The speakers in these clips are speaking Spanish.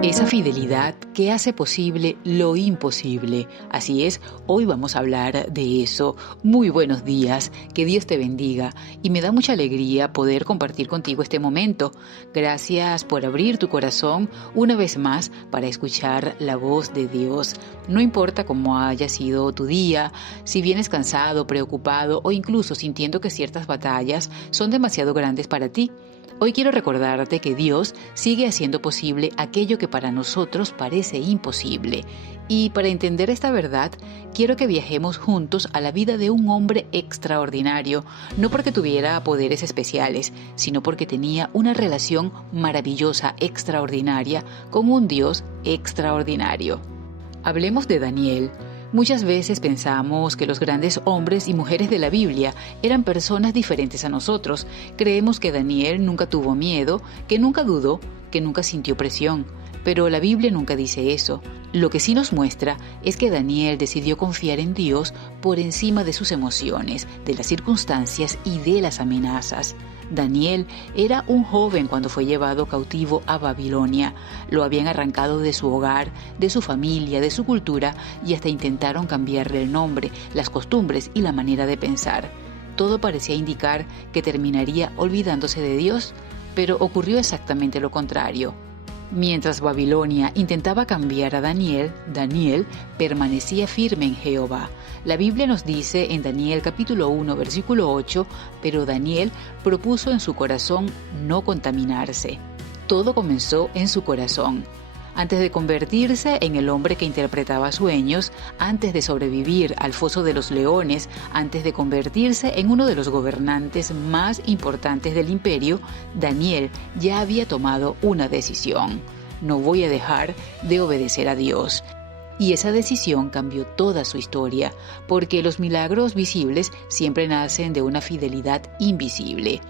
Esa fidelidad que hace posible lo imposible. Así es, hoy vamos a hablar de eso. Muy buenos días, que Dios te bendiga y me da mucha alegría poder compartir contigo este momento. Gracias por abrir tu corazón una vez más para escuchar la voz de Dios. No importa cómo haya sido tu día, si vienes cansado, preocupado o incluso sintiendo que ciertas batallas son demasiado grandes para ti. Hoy quiero recordarte que Dios sigue haciendo posible aquello que para nosotros parece imposible. Y para entender esta verdad, quiero que viajemos juntos a la vida de un hombre extraordinario, no porque tuviera poderes especiales, sino porque tenía una relación maravillosa, extraordinaria, con un Dios extraordinario. Hablemos de Daniel. Muchas veces pensamos que los grandes hombres y mujeres de la Biblia eran personas diferentes a nosotros. Creemos que Daniel nunca tuvo miedo, que nunca dudó, que nunca sintió presión. Pero la Biblia nunca dice eso. Lo que sí nos muestra es que Daniel decidió confiar en Dios por encima de sus emociones, de las circunstancias y de las amenazas. Daniel era un joven cuando fue llevado cautivo a Babilonia. Lo habían arrancado de su hogar, de su familia, de su cultura y hasta intentaron cambiarle el nombre, las costumbres y la manera de pensar. Todo parecía indicar que terminaría olvidándose de Dios, pero ocurrió exactamente lo contrario. Mientras Babilonia intentaba cambiar a Daniel, Daniel permanecía firme en Jehová. La Biblia nos dice en Daniel capítulo 1 versículo 8, pero Daniel propuso en su corazón no contaminarse. Todo comenzó en su corazón. Antes de convertirse en el hombre que interpretaba sueños, antes de sobrevivir al foso de los leones, antes de convertirse en uno de los gobernantes más importantes del imperio, Daniel ya había tomado una decisión. No voy a dejar de obedecer a Dios. Y esa decisión cambió toda su historia, porque los milagros visibles siempre nacen de una fidelidad invisible.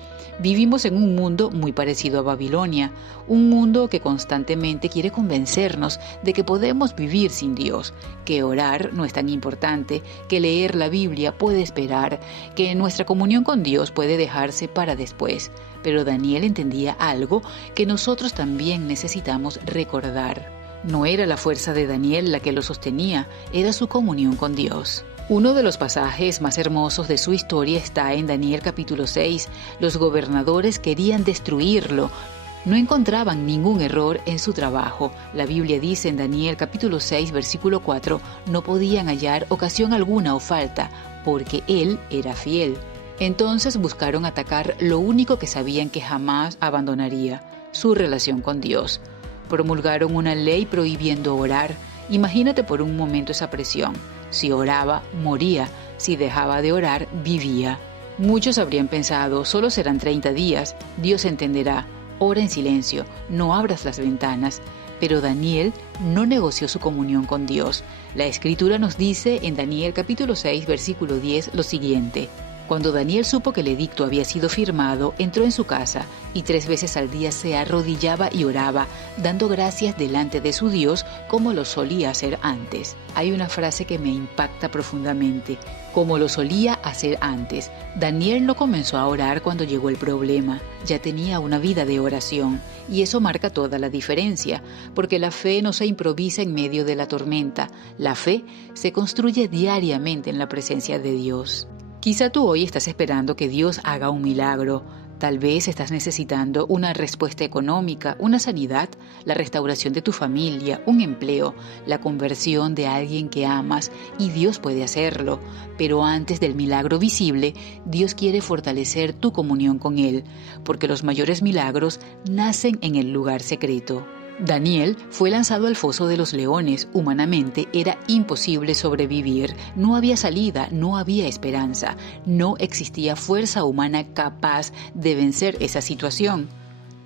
Vivimos en un mundo muy parecido a Babilonia, un mundo que constantemente quiere convencernos de que podemos vivir sin Dios, que orar no es tan importante, que leer la Biblia puede esperar, que nuestra comunión con Dios puede dejarse para después. Pero Daniel entendía algo que nosotros también necesitamos recordar. No era la fuerza de Daniel la que lo sostenía, era su comunión con Dios. Uno de los pasajes más hermosos de su historia está en Daniel capítulo 6. Los gobernadores querían destruirlo. No encontraban ningún error en su trabajo. La Biblia dice en Daniel capítulo 6 versículo 4, no podían hallar ocasión alguna o falta, porque él era fiel. Entonces buscaron atacar lo único que sabían que jamás abandonaría, su relación con Dios. Promulgaron una ley prohibiendo orar. Imagínate por un momento esa presión. Si oraba, moría. Si dejaba de orar, vivía. Muchos habrían pensado, solo serán 30 días. Dios entenderá. Ora en silencio. No abras las ventanas. Pero Daniel no negoció su comunión con Dios. La Escritura nos dice en Daniel capítulo 6, versículo 10 lo siguiente. Cuando Daniel supo que el edicto había sido firmado, entró en su casa y 3 veces al día se arrodillaba y oraba, dando gracias delante de su Dios como lo solía hacer antes. Hay una frase que me impacta profundamente, como lo solía hacer antes. Daniel no comenzó a orar cuando llegó el problema, ya tenía una vida de oración y eso marca toda la diferencia, porque la fe no se improvisa en medio de la tormenta, la fe se construye diariamente en la presencia de Dios. Quizá tú hoy estás esperando que Dios haga un milagro. Tal vez estás necesitando una respuesta económica, una sanidad, la restauración de tu familia, un empleo, la conversión de alguien que amas y Dios puede hacerlo. Pero antes del milagro visible, Dios quiere fortalecer tu comunión con Él, porque los mayores milagros nacen en el lugar secreto. Daniel fue lanzado al foso de los leones. Humanamente era imposible sobrevivir. No había salida, no había esperanza. No existía fuerza humana capaz de vencer esa situación.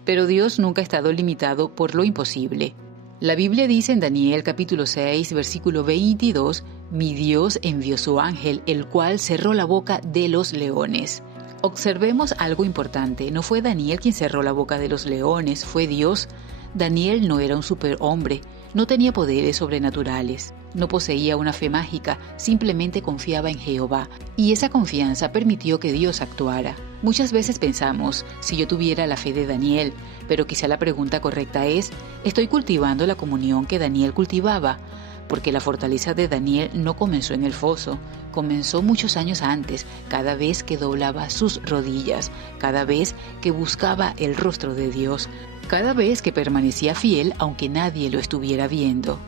Pero Dios nunca ha estado limitado por lo imposible. La Biblia dice en Daniel capítulo 6, versículo 22, «Mi Dios envió su ángel, el cual cerró la boca de los leones». Observemos algo importante. No fue Daniel quien cerró la boca de los leones, fue Dios. Daniel no era un superhombre, No tenía poderes sobrenaturales, no poseía una fe mágica, simplemente confiaba en Jehová, y esa confianza permitió que Dios actuara. Muchas veces pensamos, si yo tuviera la fe de Daniel, pero quizá la pregunta correcta es, ¿estoy cultivando la comunión que Daniel cultivaba? Porque la fortaleza de Daniel no comenzó en el foso, comenzó muchos años antes, cada vez que doblaba sus rodillas, cada vez que buscaba el rostro de Dios, cada vez que permanecía fiel aunque nadie lo estuviera viendo.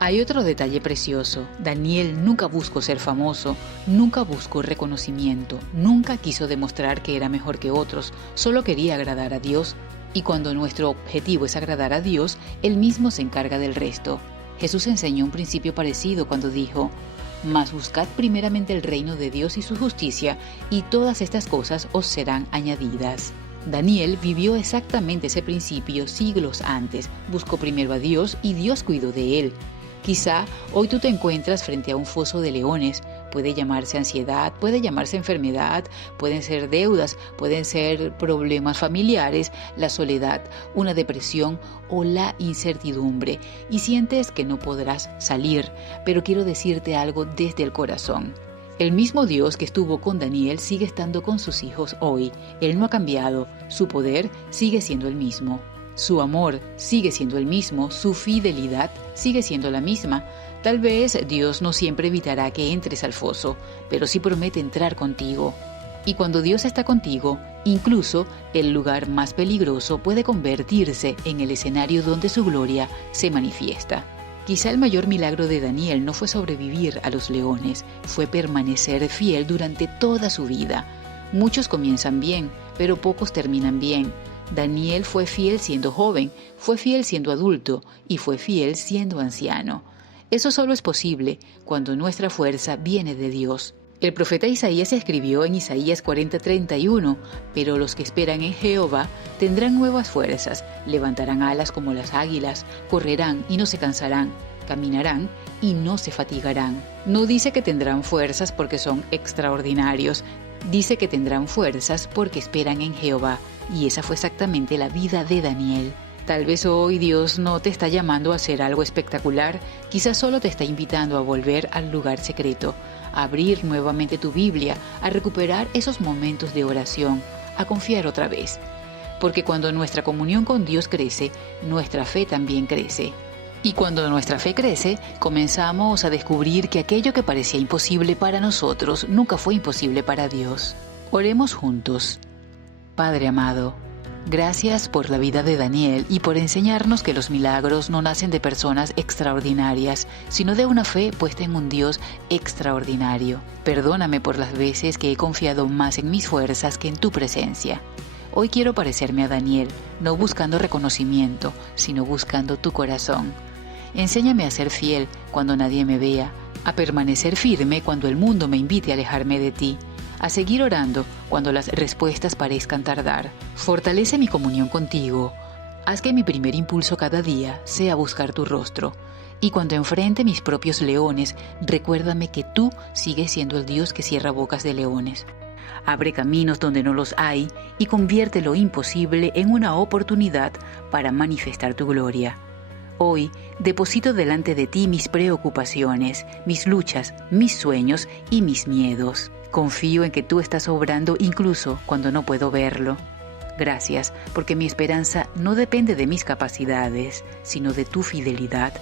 Hay otro detalle precioso. Daniel nunca buscó ser famoso, nunca buscó reconocimiento, nunca quiso demostrar que era mejor que otros, solo quería agradar a Dios. Y cuando nuestro objetivo es agradar a Dios, Él mismo se encarga del resto. Jesús enseñó un principio parecido cuando dijo, «Mas buscad primeramente el reino de Dios y su justicia, y todas estas cosas os serán añadidas». Daniel vivió exactamente ese principio siglos antes, buscó primero a Dios y Dios cuidó de él. Quizá hoy tú te encuentras frente a un foso de leones, puede llamarse ansiedad, puede llamarse enfermedad, pueden ser deudas, pueden ser problemas familiares, la soledad, una depresión o la incertidumbre, y sientes que no podrás salir, pero quiero decirte algo desde el corazón. El mismo Dios que estuvo con Daniel sigue estando con sus hijos hoy. Él no ha cambiado, su poder sigue siendo el mismo. Su amor sigue siendo el mismo, su fidelidad sigue siendo la misma. Tal vez Dios no siempre evitará que entres al foso, pero sí promete entrar contigo. Y cuando Dios está contigo, incluso el lugar más peligroso puede convertirse en el escenario donde su gloria se manifiesta. Quizá el mayor milagro de Daniel no fue sobrevivir a los leones, fue permanecer fiel durante toda su vida. Muchos comienzan bien, pero pocos terminan bien. Daniel fue fiel siendo joven, fue fiel siendo adulto y fue fiel siendo anciano. Eso solo es posible cuando nuestra fuerza viene de Dios. El profeta Isaías escribió en Isaías 40:31, pero los que esperan en Jehová tendrán nuevas fuerzas, levantarán alas como las águilas, correrán y no se cansarán, caminarán y no se fatigarán. No dice que tendrán fuerzas porque son extraordinarios, dice que tendrán fuerzas porque esperan en Jehová, y esa fue exactamente la vida de Daniel. Tal vez hoy Dios no te está llamando a hacer algo espectacular, quizás solo te está invitando a volver al lugar secreto, a abrir nuevamente tu Biblia, a recuperar esos momentos de oración, a confiar otra vez. Porque cuando nuestra comunión con Dios crece, nuestra fe también crece. Y cuando nuestra fe crece, comenzamos a descubrir que aquello que parecía imposible para nosotros nunca fue imposible para Dios. Oremos juntos. Padre amado, gracias por la vida de Daniel y por enseñarnos que los milagros no nacen de personas extraordinarias, sino de una fe puesta en un Dios extraordinario. Perdóname por las veces que he confiado más en mis fuerzas que en tu presencia. Hoy quiero parecerme a Daniel, no buscando reconocimiento, sino buscando tu corazón. Enséñame a ser fiel cuando nadie me vea, a permanecer firme cuando el mundo me invite a alejarme de ti, a seguir orando cuando las respuestas parezcan tardar. Fortalece mi comunión contigo. Haz que mi primer impulso cada día sea buscar tu rostro. Y cuando enfrente mis propios leones, recuérdame que tú sigues siendo el Dios que cierra bocas de leones. Abre caminos donde no los hay y convierte lo imposible en una oportunidad para manifestar tu gloria. Hoy deposito delante de ti mis preocupaciones, mis luchas, mis sueños y mis miedos. Confío en que tú estás obrando incluso cuando no puedo verlo. Gracias, porque mi esperanza no depende de mis capacidades, sino de tu fidelidad.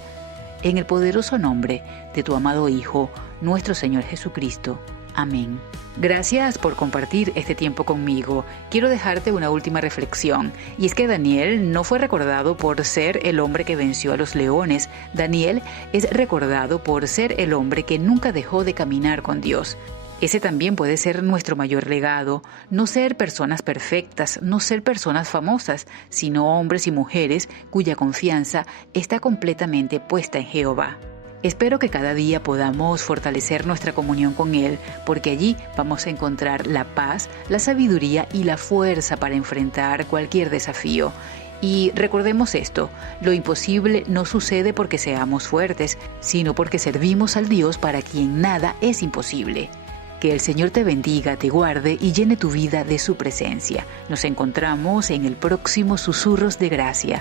En el poderoso nombre de tu amado Hijo, nuestro Señor Jesucristo. Amén. Gracias por compartir este tiempo conmigo. Quiero dejarte una última reflexión, y es que Daniel no fue recordado por ser el hombre que venció a los leones. Daniel es recordado por ser el hombre que nunca dejó de caminar con Dios. Ese también puede ser nuestro mayor legado, no ser personas perfectas, no ser personas famosas, sino hombres y mujeres cuya confianza está completamente puesta en Jehová. Espero que cada día podamos fortalecer nuestra comunión con Él, porque allí vamos a encontrar la paz, la sabiduría y la fuerza para enfrentar cualquier desafío. Y recordemos esto, lo imposible no sucede porque seamos fuertes, sino porque servimos al Dios para quien nada es imposible. Que el Señor te bendiga, te guarde y llene tu vida de su presencia. Nos encontramos en el próximo Susurros de Gracia.